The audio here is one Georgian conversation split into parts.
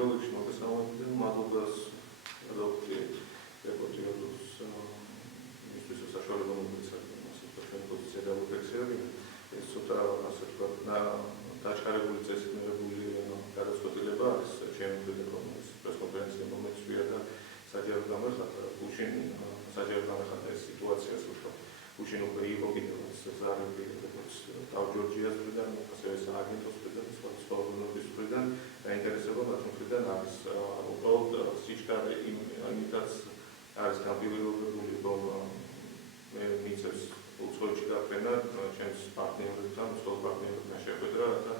პირველ რიგში მოგესალმებით მადლობას როქი ეპოქიოს მისთვის საშუალება მოგეცადეთ ჩვენ პოზიცია დავუფიქსირებთ ეს ცოტა ასე ვთქვათ დაჩქარებული წესრიგებული გადაწყვეტილება არის ჩემი პროგრამის პრესკონფერენცია მომეწვია და საჯარო გამეხატა გუშინ საჯარო გამეხატა ეს სიტუაციას ვთქვათ გუშინ უკვე იყო კიდევ ზარები როგორც თავ ჯორჯიას მხრიდან ასევე სააგენტოს მხრიდან სხვა ორგანოების მხრიდან დაინტერესება მათ მხრიდან არის უბრალოდ სიჩქარე იმითაც არის გაბილოებული რომ მე მიწევს უცხოეთში გაფრენა ჩემს პარტნიორებთან უცხოელ პარტნიორებთან შეხვედრა რათა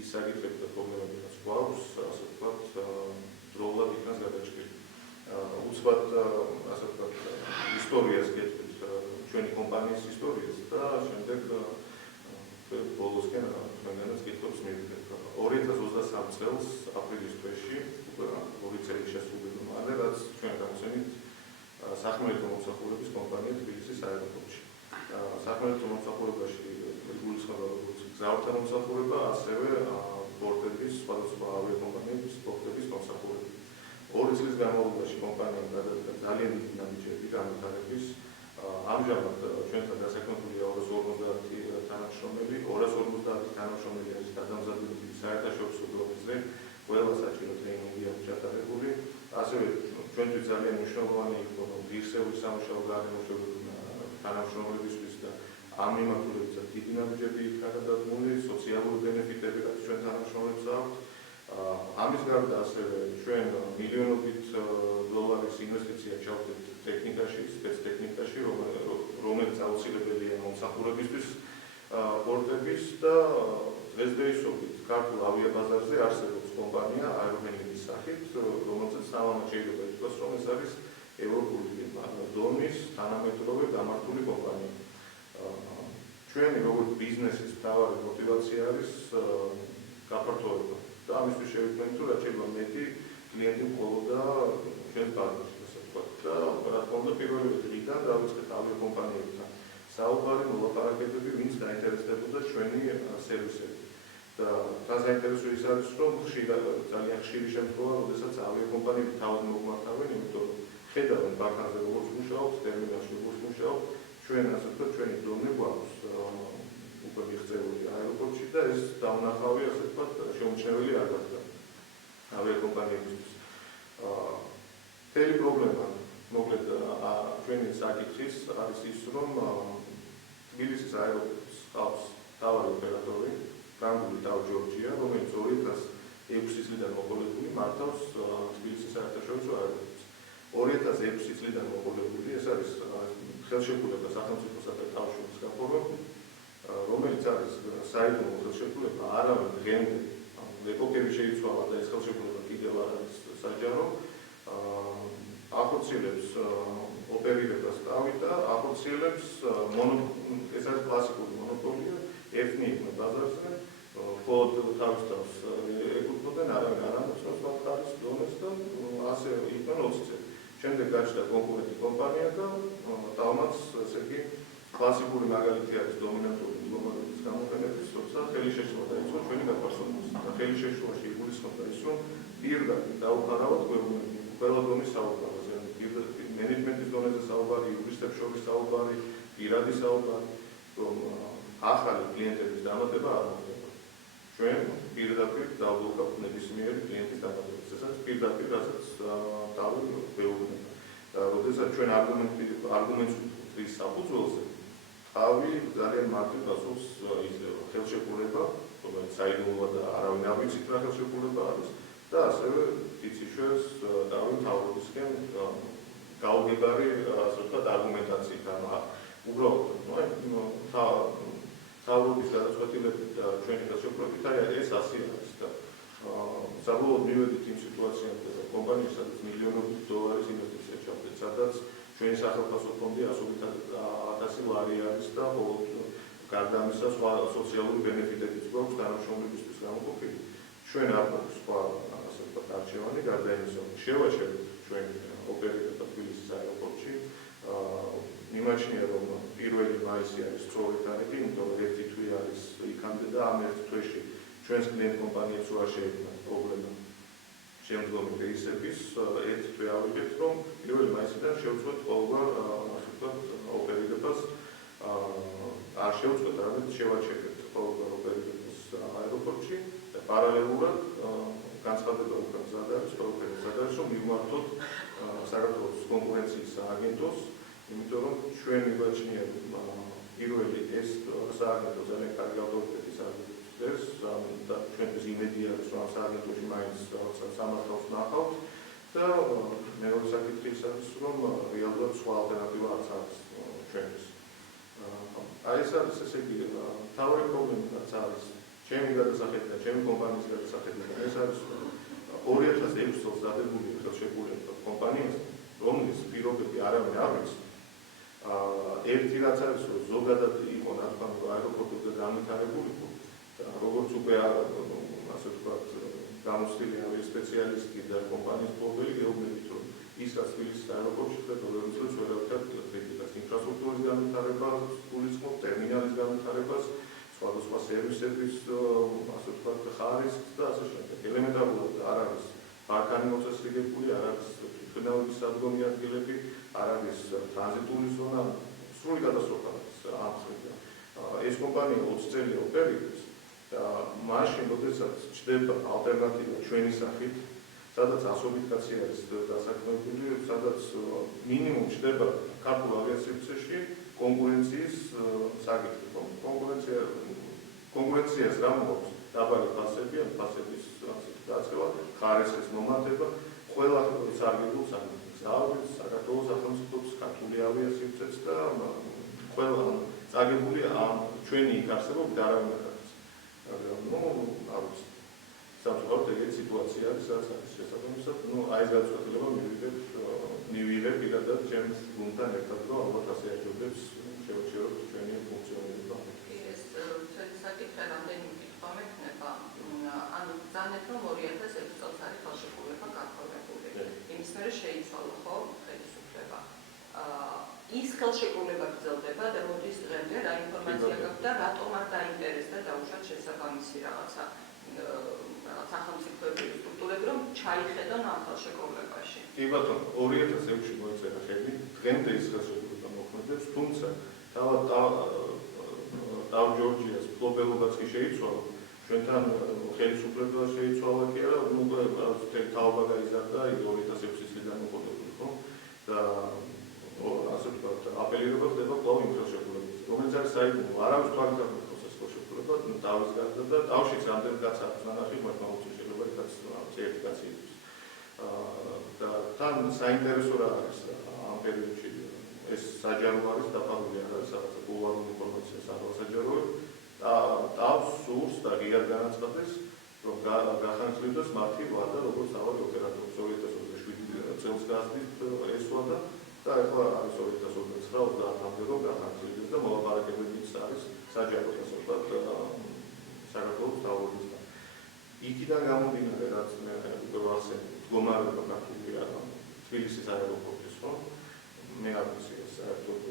ის საკითხები და პრობლემები რაც გვაქვს ასე ვთქვათ დროულად იქნას გადაჭრილი უცბად ასე ვთქვათ ისტორიას გეტყვით ჩვენი კომპანიის ისტორიას და შემდეგ ბოლოსკენ თქვენგანაც კითხვებს მივიღეთ 2023 წელს აპრილის თვეში უკვე 2 წელი შესრულდება მალე რაც ჩვენ გავხსენით სახმელეთო მომსახურების კომპანია თბილისის აეროპორტში სახმელეთო მომსახურებაში გულისხმობა როგორც გზავრთა მომსახურება ასევე პორტების სხვადასხვა ავიაკომპანიების პორტების მომსახურება 2 წლის განმავლობაში კომპანიამ გადადგა ძალიან დიდი ნაბიჯები განვითარების ამჟამად ჩვენთან დასაქმებულია 250 თანამშრომელი 250 თანამშრომელი არის გადამზადებული საერთაშორისო დონეზე ყველა საჭირო ტრეინინგი აქვს ჩატარებული ასევე ჩვენთვის ძალიან მნიშვნელოვანი იყო რომ ღირსეული სამუშაო გარემოებები თანამშრომლებისთვის და ამ მიმართულებითაც დიდი ნაბიჯები იქნა გადადგმული სოციალური ბენეფიტები რაც ჩვენ თანამშრომლებს აქვთ ამის გარდა ასევე ჩვენ მილიონობით დოლარის ინვესტიცია ჩავხდით ტექნიკაში სპეცტექნიკაში რომელიც აუცილებელია მომსახურებისთვის პორტების და დღესდღეობით ქართულ ავიაბაზარზე არსებობს კომპანია აერომენიკის სახით რომელსაც სავანად შეიძლება ითქვას რომ ეს არის ევროპული დონის თანამედროვე გამართული კომპანია ჩვენი როგორც ბიზნესის მთავარი მოტივაცია არის გაფართოება და ამისთვის შევიქმნით რომ რაც შეიძლება მეტი კლიენტი მყოლოდა ჩვენს ბაზარში ასე ვთქვათ და რა თქმა უნდა პირველი დღიდან დავიწყეთ ავიაკომპანიებთან საუბარი მოლაპარაკებები ვინც დაინტერესდებოდა ჩვენი სერვისებით და გასაინტერესო ის არის რომ ძალიან ხშირი შემთხვევა როდესაც ავიაკომპანიები თავად მოგვართავენ იმიტომ რომ ხედავენ ბაქანზე როგორც მუშაობს ტერმინალში როგორც მუშაობს ჩვენ ასე ვთქვათ ჩვენი დონე გვაქვს უკვე მიღწეული აეროპორტში და ეს დაუნახავი ასე ვთქვათ შეუმჩნეველი არ გახდა ავიაკომპანიებისთვის მთელი პრობლემა მოკლედ ჩვენი საკითხის არის ის რომ თბილისის აეროპორტს ყავს თავარი ოპერატორი ფრანგული TAV Georgia რომელიც 2006 წლიდან მოყოლებული მართავს თბილისის საერთაშორისო აეროპორტს 2006 წლიდან მოყოლებული ეს არის ხელშეკრულება სახელმწიფოსა და თავშეობის გაფორმება რომელიც არის საიდუმლო ხელშეკრულება არავინ დღემდე ეპოქები შეიცვალა და ეს ხელშეკრულება კიდევ არ არის საჯარო ახორციელებს ოპერირებას თავი და ახორციელებს ეს არის კლასიკური მონოპოლია ერთნაირ ბაზარზე ხოდ თავის თავს ეკუთვნოდნენ არავინ არ ამოწმებს ბაზარის დონეს და ასე იყვნენ 20 წელი შემდეგ გაჩნდა კონკურენტი კომპანია და თავმაც ესე იგი კლასიკური მაგალითი არის დომინანტური მდგომარეობის გამოყენების, როცა ხელი შეშლა დაიწყო ჩვენი გაფართოებას. და ხელი შეშლაში იგულისხმება ის, რომ პირდაპირ დაუხარავად გვეუბნები ყველა დონის საუბარზე, მენეჯმენტის დონეზე საუბარი, იურისტებს შორის საუბარი, პირადი საუბარი, რომ ახალი კლიენტების დამატება არ მოხდება. ჩვენ პირდაპირ დავბლოკავთ ნებისმიერი კლიენტის დამატებას. ეს არის პირდაპირ, რასაც თავი გვეუბნება. და როდესაც ჩვენ არგუმენტს ვთვლის საფუძველზე თავი ძალიან მარტივ პასუხს იძლევა ხელშეკრულება, რომელიც საიდუმლოა და არავინ არ ვიცით რა ხელშეკრულება არის და ასევე იცისშვებს თავი მთავრობისკენ გაუგებარი ასე ვთქვათ არგუმენტაციით ან უბრალოდ მთავრობის გადაწყვეტილებით და ჩვენი ხელშეკრულებით ეს ასე არის და საბოლოოდ მივედით იმ სიტუაციამდე რომ კომპანია სადაც მილიონობით დოლარის ინვესტიცია ჩავდეთ სადაც ჩვენი სახელმწიფო ფონდი 100.000 ლარი არის და გარდა ამისა სხვა სოციალური ბენეფიტებიც გვაქვს თანამშრომლებისთვის გამოყოფილი. ჩვენ არ გვაქვს სხვა ასე ვთქვათ არჩევანი გარდა იმისა რომ შევაჩერებთ ჩვენ ოპერირება თბილისის აეროპორტში. მიმაჩნია რომ 1 მაისი არის სწორი თარიღი, იმიტომ რომ 1 თვე არის იქამდე და ამ 1 თვეში ჩვენს კლიენტ კომპანიებს რა შეექმნათ პრობლემა შემდგომი რეისების ერთ თვე ავიღეთ, რომ 1 მაისიდან შევწყვეტ ყოველგვარ ასე ვთქვათ ოპერირებას არ შევწყვეტ, არამედ შევაჩერებთ ყოველგვარ ოპერირებას აეროპორტში და პარალელურად განცხადება უკვე მზად არის, ყველაფერი მზად არის, რომ მივმართოთ საქართველოს კონკურენციის სააგენტოს, იმიტომ რომ ჩვენ მივაჩნია პირველი ეს სააგენტო ძალიან კარგი ავტორიტეტის აღწევს და ჩვენთვის იმედი არის, რომ სააგენტოში მაინც სამართალს ნახავთ და მეორე საკითხი ის არის, რომ რეალურად სხვა ალტერნატივა არც არის ჩვენთვის. აი ეს არის ესე იგი მთავარი პრობლემა რაც არის ჩემი გადასახედიდან, ჩემი კომპანიის გადასახედიდან, ეს არის 2006 წელს დადებული ხელშეკრულება კომპანიას, რომლის პირობები არავინ არ ვიცი. ერთი რაც არის, რომ ზოგადად იყო რა თქმა უნდა აეროპორტებზე განვითარებულიყო და როგორც უკვე ასე ვთქვათ გამოცდილი ავიასპეციალისტი და კომპანიის მფლობელი გეუბნებით, რომ ის რაც თბილისის აეროპორტში ხდება, ბევრი წელს ვერ ავიღეთ კრიტიკას, ინფრასტრუქტურის განვითარებას, გულისხმობ ტერმინალის განვითარებას, სხვადასხვა სერვისების ასე ვთქვათ ხარისხს და ასე შემდეგ. ელემენტარულად არ არის ბარქანი მოწესრიგებული, არ არის თვითმფრინავების სადგომი ადგილები, არ არის ტრანზიტული ზონა, სრული კატასტროფა არის ამ მხრიდან. ეს კომპანია 20 წელი ოპერირებს და მაშინ, როდესაც ჩნდება ალტერნატივა ჩვენი სახით, სადაც ასობით კაცი არის დასაქმებული, სადაც მინიმუმ ჩნდება ქართულ ავიაციებში კონკურენციის საკითხი. კონკურენციას რა მოაქვს? დაბალი ფასები, ან ფასების დაწევა, ხარისხის მომატება, ყველა სარგებლო საკითხი. გზავნილს, საქართველოს სახელმწიფოს, ქართული ავიაციებსაც და ყველა წაგებული ამ ჩვენი იქ არსებობით არავინ არ არის. არ ვიცი. სამწუხაროდ ეგეთი სიტუაცია არის, რაც არის შესაბამისად, აი ეს გადაწყვეტილება მივიღებ პირადად ჩემს გუნდთან ერთად, რომ ალბათ ასე აჯობებს შევაჩეროთ ჩვენი ფუნქციონირება. ეს საკითხი რამდენი კითხვა მექნება, ანუ ბრძანეთ, რომ 2006 წელს არის ხელშეკრულება გაფორმებული. იმის მერე შეიცვალა ხო ხელისუფლება. ის ხელშეკრულება გრძელდება და მოდის დღემდე რა ინფორმაცია გაქვთ და რატომ არ დაინტერესდა დაუშვათ შესაბამისი რაღაცა სახელმწიფოებრივი სტრუქტურები, რომ ჩაიხედონ ამ ხელშეკრულებაში. კი ბატონო, 2006-ში მოიწერა ხელი, დღემდე ის ხელშეკრულება მოქმედებს, თუმცა თავ ჯორჯიას მფლობელობაც კი შეიცვალა, ჩვენთან ხელისუფლება შეიცვალა კი არა, თაობა გაიზარდა 2006 წლიდან მოყოლებული, ხო? და ასე ვთქვათ, აპელირება ხდება კვლავ იმ ხელშეკრულებაზე, რომელიც არის საიდუმლო, არავის თვალით არ მოხდეს ეს ხელშეკრულება, თავის გარდა და თავშიც რამდენი კაც აქვს ნანახი, მაგრამ აუცილებლად შეიძლება იქაც ერთი კაცი იყოს. და თან საინტერესო რა არის ამ პერიოდში ეს საჯარო არის დაფარული არ არის რაღაცა გულვარული ინფორმაციას არ საჯაროა და თავს სურს და ღიად განაცხადეს, რომ გახანგრძლივდეს მათი ვადა როგორც თავი ოპერატორს 2027 წელს გასდით ეს ვადა და ახლა არის 2029-30-მდე რომ გახანგრძლივდეს და მოლაპარაკებებიც არის საჯარო ასაკად საქართველოს თავისთან. იქიდან გამომდინარე, რაც მე უკვე ვახსენე, მდგომარეობა გაფრთხილია თბილისის აეროპორტის, ხო? მე არ ვიცი ეს საერთოდ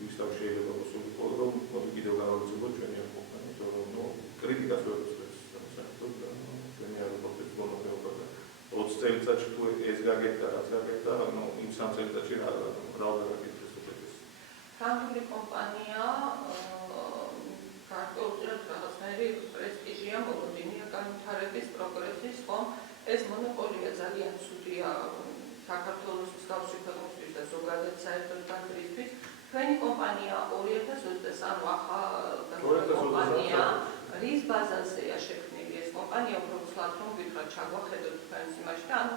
ვის თავ შეიძლება მოსულიყო, რომ მოდი კიდევ გავაუძლებლოთ ჩვენი აეროპორტი, იმიტომ რომ კრიტიკას ვერ უწევს საერთოდ ჩვენი აეროპორტის მდგომარეობა და 20 წელიწადში თუ ეს გაგეთდა, რაც გაგეთდა, იმ 3 წელიწადში რა უნდა გაკეთდეს უკეთეს. ფრანგული კომპანია გარკვეულწილად რაღაცნაირი პრესტიჟია, მოლოდინია განვითარების პროგრესის, ხომ? ეს მონოპოლია ძალიან ცუდია საქართველოს მსგავსი ქვეყნისთვის და ზოგადად საერთოდ კანტრისთვის. თქვენი კომპანია 2020 ანუ ახალ კომპანია რის ბაზაზეა შექმნილი ეს კომპანია, უფრო ცუდად რომ ვითხრათ ჩაგვახედოთ თქვენს იმაში და ანუ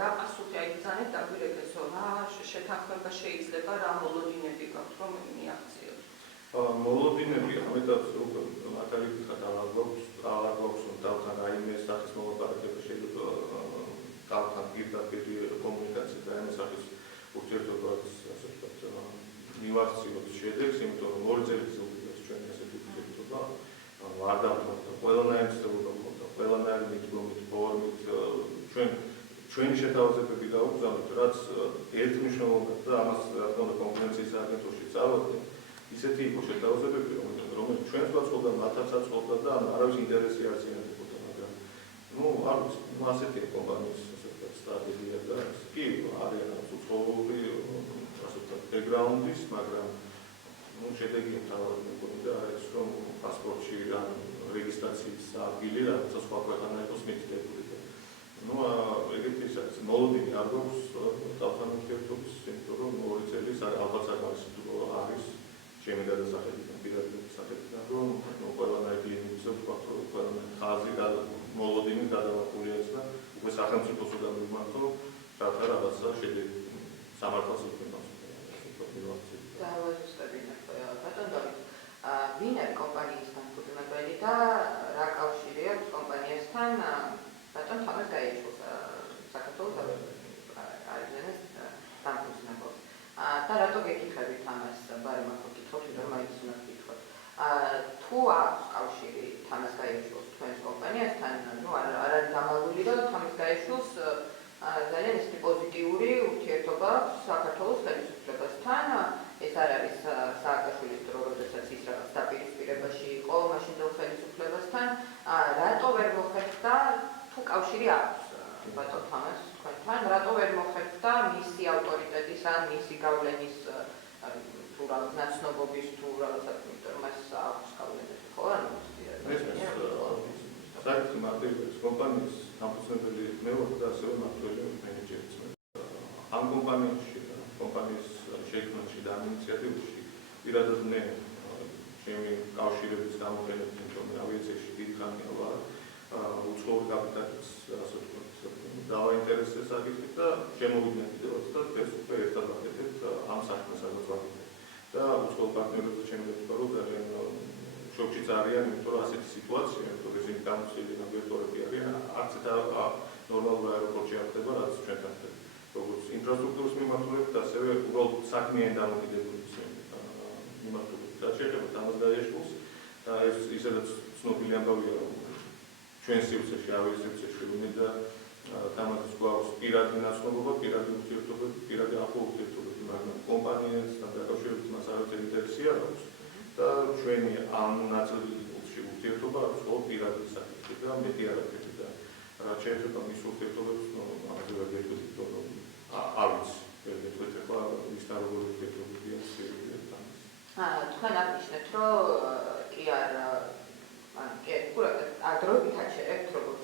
რა პასუხი აიგზავნეთ დაგვირეკესო, რა შეთანხმება შეიძლება, რა მოლოდინები გაქვთ რომ მიაღწიოთ. მოლოდინები ამიტომაც უკვე მაგალითად ვთქვათ აღარ გვაქვს თავთან რაიმე სახის მოლაპარაკება შეიძლება თავთან პირდაპირ კომუნიკაცია და ამ სახის ურთიერთობაც ასე ვთქვათ მივახციოთ შედეგს, იმიტომ რომ 2 წელი გრძელდება ჩვენი ასეთი ურთიერთობა, არ დავთვალოთ ყველანაირი ცდელობა მქონდა, ყველანაირი მიდგომით, ფორმით, ჩვენი შეთავაზებები გავუგზავნოთ, რაც ერთმნიშვნელოვნად და ამას რა თქმა უნდა კონკურენციის სააგენტოში წავაგდეთ. ისეთი იყო შეთავაზებები, რომელიც ჩვენს გაწყობდა, მათაც აწყობდა და არავის ინტერესი არ წინდებოდა, მაგრამ არ ვიცი, ასეთი კომპანიის სტრატეგია და კი არის უცხოური ბექგრაუნდის, მაგრამ შედეგი მთავარი მეგონი და არის რომ პასპორტში ან რეგისტრაციის ადგილი რაღაცა სხვა ქვეყანა იყოს მითითებული. ეგეთი ის არის. მოლოდინი არ გვაქვს თავთან ურთიერთობის, იმიტომ რომ 2 წელი ალბათ საკმაოდ არის ჩემი გადასახედიდან, პირადი სახედიდან, რომ ყველანაირ კლინიკებზე ვთქვათ, რომ ყველანაირ ხაზი მოლოდინი გადავარებულია და უკვე სახელმწიფოს უნდა მიმართო, რათა რაღაცა შედეგი სამართალს იქნება. ვინ არის კომპანიისთან ფუძემდებელი და რა კავშირი აქვს კომპანიასთან ბატონ თამაზ გაიჩუს საქართველოს არიზონის დამფუძნებელს და რატო გეკითხებით ამას ბარემ ახლა გითხოთ რომ მაინც უნდა გითხოთ თუ აქვს კავშირი თამაზ გაიჩუს თქვენს კომპანიასთან არ არის დამალული რომ თამაზ გაიჩუს ძალიან ისეთი პოზიტიური ურთიერთობა საქართველოს ხელისუფლებასთან ეს არ არის სააკაშვილის დრო, როდესაც ის რაღაც დაპირისპირებაში იყო მაშინდელ ხელისუფლებასთან, რატო ვერ მოხერხდა თუ კავშირი აქვს ბატონ თამაზ თქვენთან, რატო ვერ მოხერხდა მისი ავტორიტეტის ან მისი გავლენის თუ რაღაც ნაცნობობის თუ რაღაცა, იმიტომ რომ მას აქვს გავლენები, ხო არ საერთოდ მარტივად კომპანიის დამფუძნებელი მე ვარ და ასევე მმართველი მენეჯერიც. ამ კომპანიის შექმნაში და ამ ინიციატივაში პირადად მე ჩემი კავშირების გამოყენებით რომ ავიაციაში დიდი ხანია ვარ უცხოური კაპიტალის ასე ვთქვათ დავაინტერესე საკითხით და შემოვიდნენ კიდევაც და ეს უკვე ერთად ვაკეთებთ ამ საქმეს სადაც ვაკეთებთ და უცხოურ პარტნიორებს ჩემი ვთქვა რომ ძალიან შოქშიც არიან იმიტომ რომ ასეთი სიტუაცია რომ ისინი გამოცდილი ნაბერტორები არიან არც და ნორმალურ აეროპორტში არ ხდება რაც ჩვენთან ხდება როგორც ინფრასტრუქტურის მიმართულებით, ასევე უბრალოდ საქმიანი დამოკიდებულების მიმართულებით. რაც შეეხება თამაზ გაიაშვილს, და ეს ისედაც ცნობილი ამბავია, რომ ჩვენ სივრცეში, ავიასივრცეში უნდა და თამაზის გვაქვს პირადი ნაცნობობა, პირადი ურთიერთობები, პირადი ახლო ურთიერთობები, მაგრამ კომპანიასთან დაკავშირებით მას არაერთი ინტერესი არ აქვს და ჩვენი ამ ნაწილში ურთიერთობა აქვს მხოლოდ პირადი საკითხი და მეტი არაფერი და რაც შეეხება მის ურთიერთობებს, ამაზე ვერ გეტყვით, რომ არ ვიცი, ვერ გეტყვით ახლა ის და როგორ ურთიერთობებია სერიოზულად. თქვენ აღნიშნეთ, რომ კი არ დროებით აჩერებთ, როგორც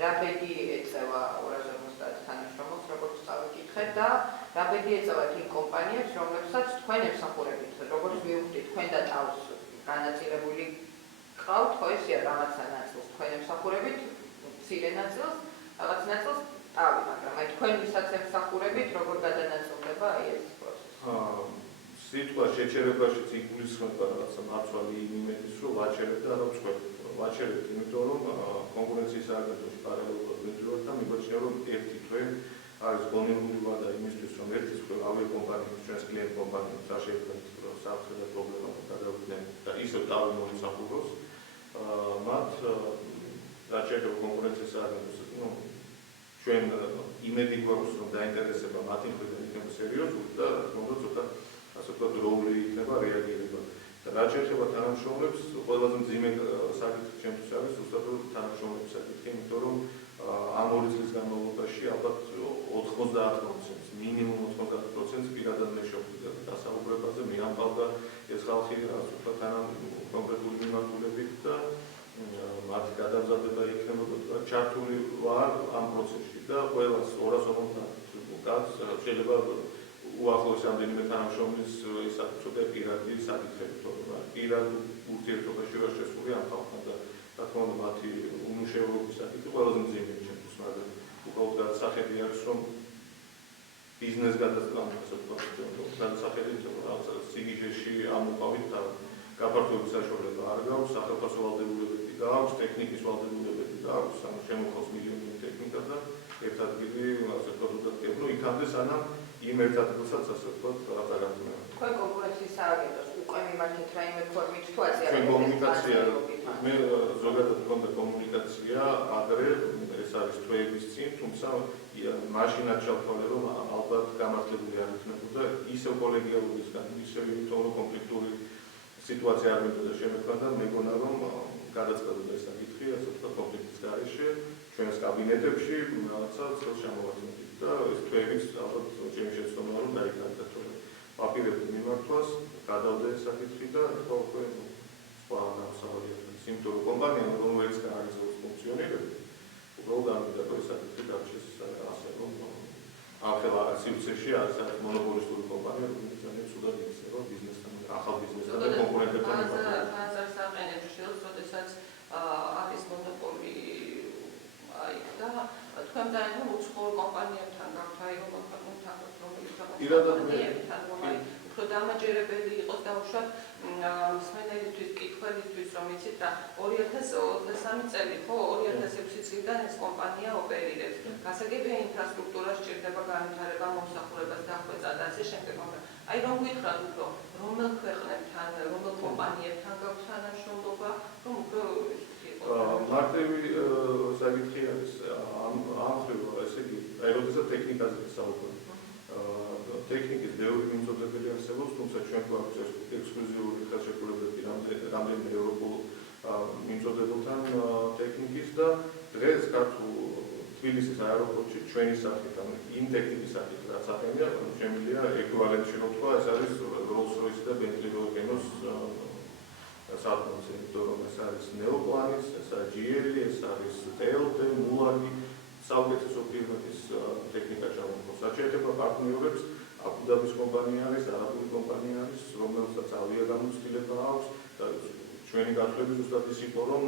რა ბედი ეწევა 250 თანამშრომელს, როგორც წავიკითხეთ და რა ბედი ეწევა იმ კომპანიებს, რომლებსაც თქვენ ემსახურებით, როგორც მივხვდით, თქვენ და ტავს განაწილებული ყავთ, ხო ესეა რაღაცა ნაწილს თქვენ ემსახურებით, მცირე ნაწილს, რაღაც ნაწილს ტავი, მაგრამ აი თქვენ ვისაც ემსახურებით, როგორ გადანაწილდება აი ეს პროცესი? სიტყვა შეჩერებაშიც იგულისხმება რაღაცა მართვალი იმედის, რომ ვაჩერებ და არა ვწყვეტ. ვაჩერებ იმიტომ, რომ კონკურენციის საერთაშორისო პარალელურად ვეძებოთ და მიგვაჩნია, რომ ერთი თვე არის გონებული ვადა იმისთვის, რომ ერთი თვე ავიაკომპანიებს, ჩვენს კლიენტ კომპანიებს არ შეექმნათ საფრთხე და პრობლემა გადავიდნენ და ისევ ტავი მომსახუროს. მათ რაც შეეხება კონკურენციის საერთაშორისო ჩვენ იმედი გვაქვს, რომ დაინტერესება მათი მხრიდან იქნება სერიოზული და თქონდა ცოტა ასე ვთქვათ, როლი იქნება რეაგირება. და რაც შეეხება თანამშრომლებს, ყველაზე მძიმე საკითხი ჩემთვის არის ზუსტად თანამშრომლების საკითხი, იმიტომ რომ ამ 2 წლის განმავლობაში ალბათ 90%, მინიმუმ 90% პირადად მე შევხვდი დასაუბრებაზე, მე ამბავდა ეს ხალხი, რაც ვთქვათ, კონკრეტული მიმართულებით და მათი გადამზადება იქნებოდა ჩართული ვარ ამ პროცესში და ყველას 250 კაცს შეიძლება უახლოეს რამდენიმე თანამშრომლის ისაცუდა პირადი საკითხები, პირად ურთიერთობაში ვარ შესული ამ ხალხთან და რა თქმა უნდა მათი უმუშევრობის საკითხი ყველაზე მძიმეა ჩემთვის, მაგრამ უბრალოდ გადასახედი არის, რომ ბიზნეს გადასახედი რაღაცა სიგიჟეში ამოყავით და გაფართოების საშუალება არ გაქვს, სახელმწიფო ვალდებულებები გაქვს, ტექნიკის ვალდებულებები გაქვს, შემოხავს მილიონი ტექნიკა და ერთ ადგილი ასე ვთქვათ უდადგებო, იქამდე სანამ იმ ერთ ადგილსაც ასე ვთქვათ რაღაც არ გაგრძელდება. თქვენ კონკურენციის სააგენტოს უკვე მიმართეთ რაიმე ფორმით თუ აზია? ჩვენ კომუნიკაცია, მე ზოგადად მქონდა კომუნიკაცია, ადრე ეს არის თვეების წინ, თუმცა მაშინაც ჩავთვალე, რომ ალბათ გამართლებული არ იქნებოდა ისევ კოლეგიალურისგან, ისევ იმიტომ რომ კონფლიქტური სიტუაცია არ მიდოდა შემექმნა და მეგონა რომ გადაწყდა ეს საკითხი, ასე ვთქვათ, კონფლიქტის გარეშე, ჩვენს კაბინეტებში რაღაცა წელს შემოვაწყდით და ეს თვეებიც ალბათ ჩემი შეცდომა რომ დაიკარგეთ, რომ პაპირებზე მიმართვას გადავდა ეს საკითხი და ხო უკვე სხვა გამოსავალი აქვს. იმიტომ რომ კომპანია რომელიც გააგრძელებს ფუნქციონირება, უბრალოდ ამიტომ ეს საკითხი დარჩეს ასე რომ ახლა სივრცეში არის მონოპოლისტური კომპანია, რომელიც ძალიან ცუდად იქცევა ბიზნესთან, ახალ ბიზნესთან და კონკურენტებთან მიმართულებით. ბაზარს აყენებს შილს, როდესაც არის მონოპოლი იქ და თქვენთან რომ უცხოურ კომპანიებთან გაქვთ აი რომ თქვენთან რომელიც კომპანიებთან რომ აი უფრო დამაჯერებელი იყოს და უშუალოდ მსმენელისთვის, კითხველისთვის რომ იცით რა 2023 წელი ხო 2006 წლიდან ეს კომპანია ოპერირებს. გასაგებია ინფრასტრუქტურა სჭირდება განვითარება, მომსახურებას დახვეწა და ასე შემდეგ. აი რომ გითხრათ უფრო რომელ ქვეყნებთან, რომელ კომპანიებთან გაქვთ თანამშრომლობა, რომ უფრო მარტივი საკითხი არის ამ ხრივ ესე იგი აი როდესაც ტექნიკაზე საუბრობთ. ტექნიკის ბევრი მიმზოდებელი არსებობს, თუმცა ჩვენ გვაქვს ექსკლუზიური ხელშეკრულებები რამდენიმე ევროპულ მიმზოდებელთან ტექნიკის და დღეს ქართულ თბილისის აეროპორტში ჩვენი სახით, ანუ იმ ტექნიკის სახით, რაც აყენია, შემიძლია ეკვივალენტში რომ თქვა, ეს არის Rolls-Royce და Bentley Rolls-Royce საერთოდ იმიტომ რომ ეს არის ნეოპლანის, ეს არის GL, ეს არის TLT, Mulagi, საუკეთესო ფირმების ტექნიკა ჩამოყოს. საერთოდ პარტნიორებს აბუ-დაბის კომპანია არის, არაბული კომპანია არის, რომელსაც ავიაგამოცდილება აქვს და ჩვენი გათვლები ზუსტად ის იყო, რომ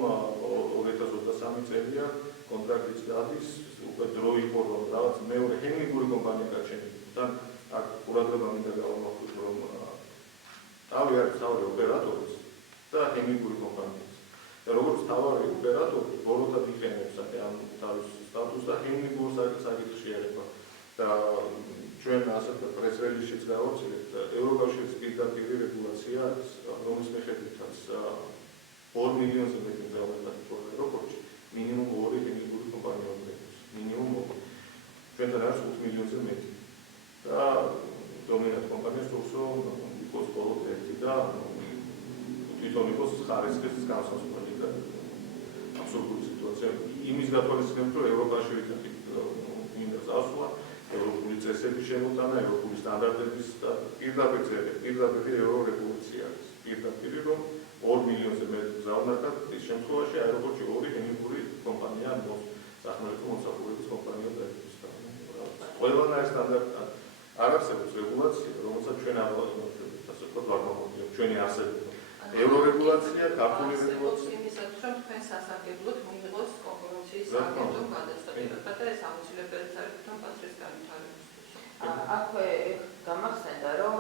2023 წელია კონტრაქტიც გადის, უკვე დრო იყო, რომ რაღაც მეორე ჰელინგური კომპანია გაჩენილ და აქ ყურადღება მინდა გავამახვილო, რომ თავი არის თავი ოპერატორიც და ჰელინგური კომპანიაც. და როგორც თავი ოპერატორი ბოროტად იყენებს ამ თავის სტატუსს და ჰელინგურ საკითხში ერება და ჩვენ ასეთ პრეს-რელიზშიც გავაცილეთ ევროკავშირის პირდაპირ რეგულაცია არის, რომლის მიხედვითაც 2 მილიონზე მეტი მგზავრობადი აეროპორტში მინიმუმ 2 ჰელინგური კომპანია უნდა მინიმუმ 2. ჩვენთან არის 5 მილიონზე მეტი. და დომინანტ კომპანიას თორსო იყოს ბოლოდ ერთი და თვითონ იყოს ხარისხის განსაზღვრელი და აბსოლუტური სიტუაცია. იმის გათვალისწინებით, რომ ევროკავშირი მინდა წასვლა, ევროპული წესების შემოტანა, ევროპული სტანდარტების და პირდაპირ ევრორეგულაცია არის. პირდაპირ რომ 2 მილიონზე მეტი მგზავრობადი ის შემთხვევაში აეროპორტში 2 ჰელინგური კომპანია სახმელეთო მომსახურების კომპანია დაიწყოს. ყველანაირ სტანდარტთან არ არსებობს რეგულაცია, რომელსაც ჩვენ არ ვაკეთებთ, ასე ვთქვათ, ვაკმაყოფილებ. ჩვენი არსებობა ევრორეგულაცია, ქართული რეგულაცია. იმისათვის რომ თქვენ სასარგებლოდ მიიღოს კონკურენციის სააგენტომ გადაწყვეტილება და ეს აუცილებელიც არის თქვენ პასუხის განვითარებისთვის. აქვე გამახსენდა, რომ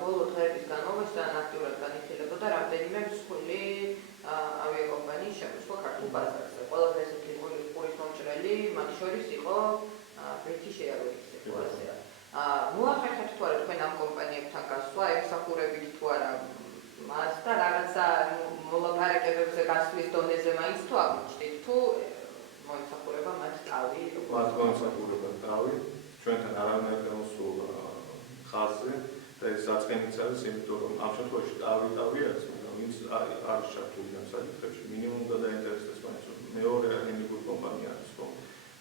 ბოლო დღეების განმავლობაში აქტიურად განიხილებოდა რამდენიმე მსხვილი ავიაკომპანიის შემოსვლა ქართულ ბაზარზე. ყველაზე ესეთი ყურის მომჭრელი მათ შორის იყო British Airways სიტუაცია. მოახერხეთ თუ არა თქვენ ამ კომპანიებთან გასვლა, ემსახურებით თუ არა მას და რაღაცა მოლაპარაკებებზე გასვლის დონეზე მაინც თუ აღმოჩნდით თუ მოემსახურება მათ თავი? მათ მოემსახურება თავი, ჩვენთან არავინ გამოსულ ხაზზე და ეს საწყენიც არის, იმიტომ რომ ამ შემთხვევაში თავი არის, მაგრამ ვინც არის ჩართული ამ საკითხებში, მინიმუმ გადაინტერესდეს მაინც მეორე ჰელინგური კომპანია არის, რომ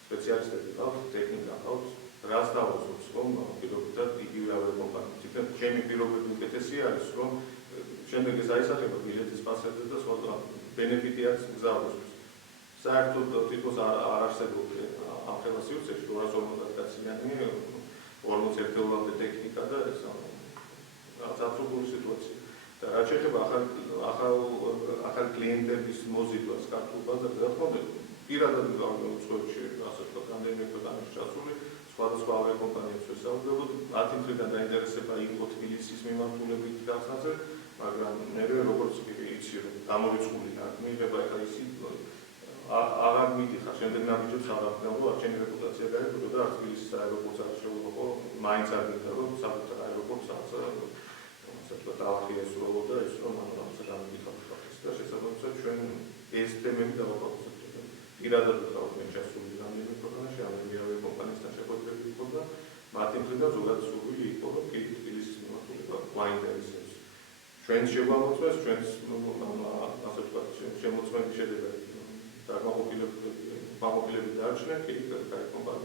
სპეციალისტები ყავს, ტექნიკა ყავს, რას დავუძვებს, რომ პირობითად იგივე ავიაკომპანია. თვითონ ჩემი პირობები უკეთესი არის, რომ შემდეგ ეს აისახება ბილეთის პასებზე და სხვა ბენეფიტი არის მგზავრისთვის. საერთოდ თითქოს არ არსებობს ამ ხელა სივრცეში 250 კაციანი 40 ერთეულამდე ტექნიკა და ეს რაღაც აბსურდული სიტუაცია. და რაც შეეხება ახალ კლიენტების მოზიდვას ქართულ ბაზარზე, რა თქმა უნდა, პირადად უცხოეთში ასე ვთქვათ, რამდენიმე ქვეყანაში ჩასული სხვადასხვა ავიაკომპანიებს ვესაუბრებოდ, მათი მხრიდან დაინტერესება იყო თბილისის მიმართულებით გასაზე, მაგრამ მე როგორც იცი რომ გამორიცხული არ მიიღება ეხლა ისი აღარ მიდიხარ შემდეგ ნაბიჯებს აღარ გავდო არ ჩემი რეპუტაცია გაიგო და არც თბილისის აეროპორტს არ შეულიყო მაინც არ მინდა რომ საკუთარ აეროპორტს ასე ვთქვათ აღიესრულო და ის რომ ამას გამიგიხარ და შესაძლოა ჩვენ ეს თემები დავაყენოთ პირადად ვიყავთ მე ჩასული რამდენიმე ქვეყანაში ამერიკული ავიაკომპანიისთან შეხვედრები იყო და მათი მხრიდან ზოგადად სურვილი იყო რომ თბილისის მიმართულება გვაინტერესებს ჩვენს შეგვამოწმეს, ჩვენს ასე ვთქვათ, შემოწმების შედეგად დაღმოყილებით დარჩნენ, კი კაი კომპანია